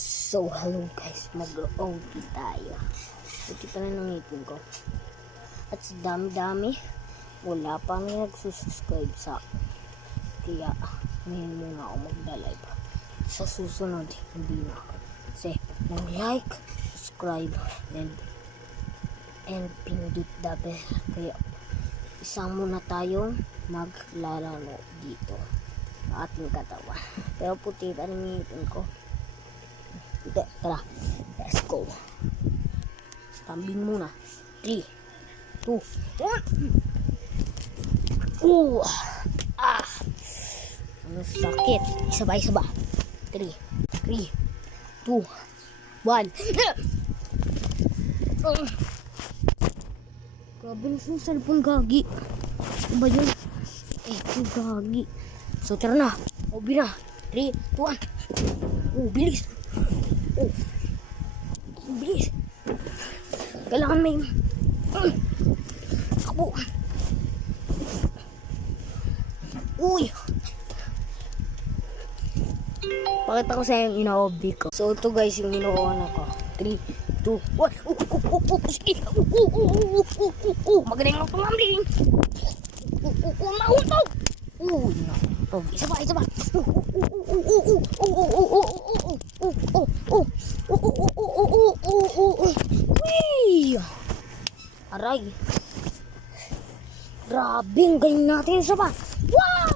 So, hello guys, mag-OT tayo. Nakita na ng ngipin ko. At sa dami-dami, wala pa may nagsusubscribe sa akin. Kaya, ngayon muna ako magda-live. Sa susunod, hindi na. Kasi, mag-like, subscribe, and pindut the bell. Kaya, isang muna tayong maglalaro dito sa ating katawan. Pero puti pa rin ngipin ko. Hindi, tara. Let's go. Tambing muna. 3, 2, 1. Ano sakit. Isa ba? 3, 2, 1. Grabe na sa cellphone, gagi. Ano ba yun? Gagi. So, tara na. Obi na. 3, 2, 1. Bilis. Bilis. Kailangan may ako. Uy. Pakita ko sa yung ina-hobby ko. So ito guys yung ino-on ako. 3, 2, 1. Magaling ako tumambling. Mahutog. Isa ba? Aray. Grabe, ang galing natin. Isa ba? Wow!